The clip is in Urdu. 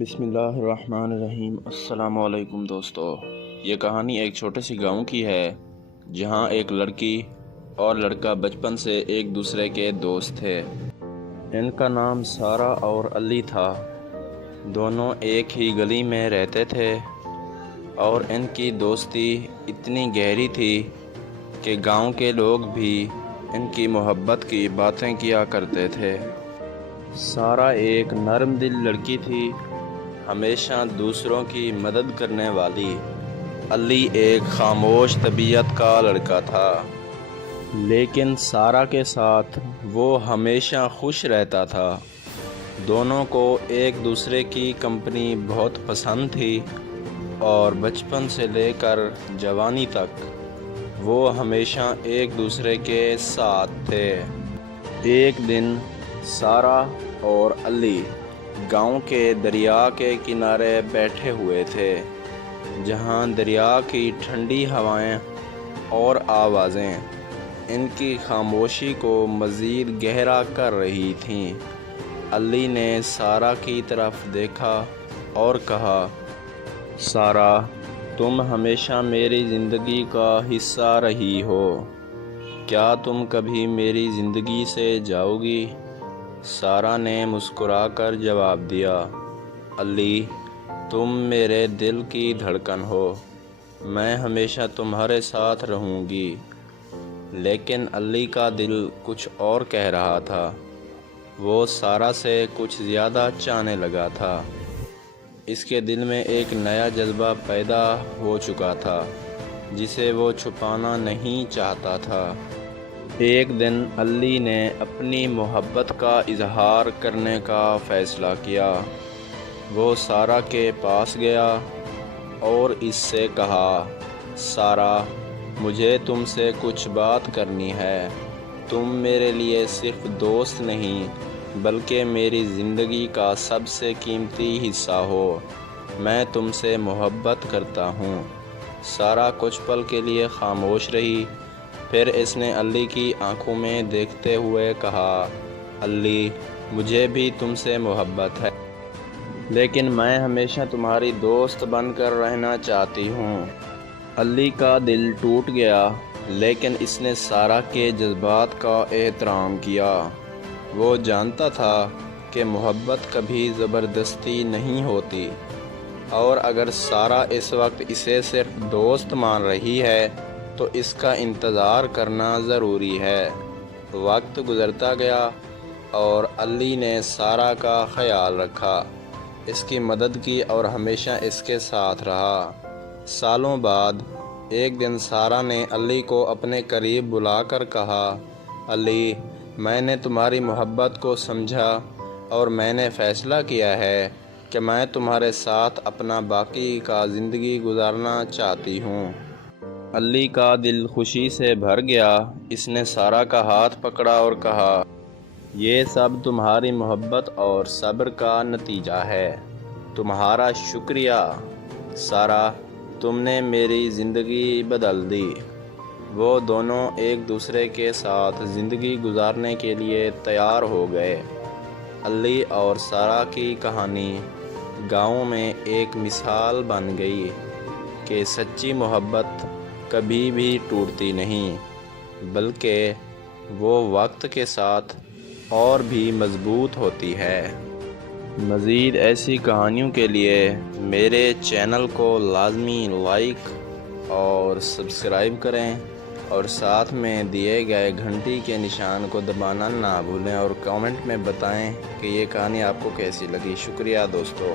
بسم اللہ الرحمن الرحیم۔ السلام علیکم دوستو، یہ کہانی ایک چھوٹے سی گاؤں کی ہے جہاں ایک لڑکی اور لڑکا بچپن سے ایک دوسرے کے دوست تھے۔ ان کا نام سارا اور علی تھا۔ دونوں ایک ہی گلی میں رہتے تھے اور ان کی دوستی اتنی گہری تھی کہ گاؤں کے لوگ بھی ان کی محبت کی باتیں کیا کرتے تھے۔ سارا ایک نرم دل لڑکی تھی، ہمیشہ دوسروں کی مدد کرنے والی۔ علی ایک خاموش طبیعت کا لڑکا تھا، لیکن سارا کے ساتھ وہ ہمیشہ خوش رہتا تھا۔ دونوں کو ایک دوسرے کی کمپنی بہت پسند تھی اور بچپن سے لے کر جوانی تک وہ ہمیشہ ایک دوسرے کے ساتھ تھے۔ ایک دن سارا اور علی گاؤں کے دریا کے کنارے بیٹھے ہوئے تھے، جہاں دریا کی ٹھنڈی ہوائیں اور آوازیں ان کی خاموشی کو مزید گہرا کر رہی تھیں۔ علی نے سارا کی طرف دیکھا اور کہا، سارا، تم ہمیشہ میری زندگی کا حصہ رہی ہو، کیا تم کبھی میری زندگی سے جاؤ گی؟ سارا نے مسکرا کر جواب دیا، علی، تم میرے دل کی دھڑکن ہو، میں ہمیشہ تمہارے ساتھ رہوں گی۔ لیکن علی کا دل کچھ اور کہہ رہا تھا۔ وہ سارا سے کچھ زیادہ چاہنے لگا تھا۔ اس کے دل میں ایک نیا جذبہ پیدا ہو چکا تھا جسے وہ چھپانا نہیں چاہتا تھا۔ ایک دن علی نے اپنی محبت کا اظہار کرنے کا فیصلہ کیا۔ وہ سارا کے پاس گیا اور اس سے کہا، سارا، مجھے تم سے کچھ بات کرنی ہے۔ تم میرے لیے صرف دوست نہیں بلکہ میری زندگی کا سب سے قیمتی حصہ ہو۔ میں تم سے محبت کرتا ہوں۔ سارا کچھ پل کے لیے خاموش رہی، پھر اس نے علی کی آنکھوں میں دیکھتے ہوئے کہا، علی، مجھے بھی تم سے محبت ہے، لیکن میں ہمیشہ تمہاری دوست بن کر رہنا چاہتی ہوں۔ علی کا دل ٹوٹ گیا، لیکن اس نے سارا کے جذبات کا احترام کیا۔ وہ جانتا تھا کہ محبت کبھی زبردستی نہیں ہوتی، اور اگر سارا اس وقت اسے صرف دوست مان رہی ہے تو اس کا انتظار کرنا ضروری ہے۔ وقت گزرتا گیا اور علی نے سارا کا خیال رکھا، اس کی مدد کی اور ہمیشہ اس کے ساتھ رہا۔ سالوں بعد ایک دن سارا نے علی کو اپنے قریب بلا کر کہا، علی، میں نے تمہاری محبت کو سمجھا اور میں نے فیصلہ کیا ہے کہ میں تمہارے ساتھ اپنا باقی کا زندگی گزارنا چاہتی ہوں۔ علی کا دل خوشی سے بھر گیا۔ اس نے سارا کا ہاتھ پکڑا اور کہا، یہ سب تمہاری محبت اور صبر کا نتیجہ ہے۔ تمہارا شکریہ سارا، تم نے میری زندگی بدل دی۔ وہ دونوں ایک دوسرے کے ساتھ زندگی گزارنے کے لیے تیار ہو گئے۔ علی اور سارا کی کہانی گاؤں میں ایک مثال بن گئی کہ سچی محبت کبھی بھی ٹوٹتی نہیں، بلکہ وہ وقت کے ساتھ اور بھی مضبوط ہوتی ہے۔ مزید ایسی کہانیوں کے لیے میرے چینل کو لازمی لائک اور سبسکرائب کریں، اور ساتھ میں دیے گئے گھنٹی کے نشان کو دبانا نہ بھولیں، اور کامنٹ میں بتائیں کہ یہ کہانی آپ کو کیسی لگی۔ شکریہ دوستو۔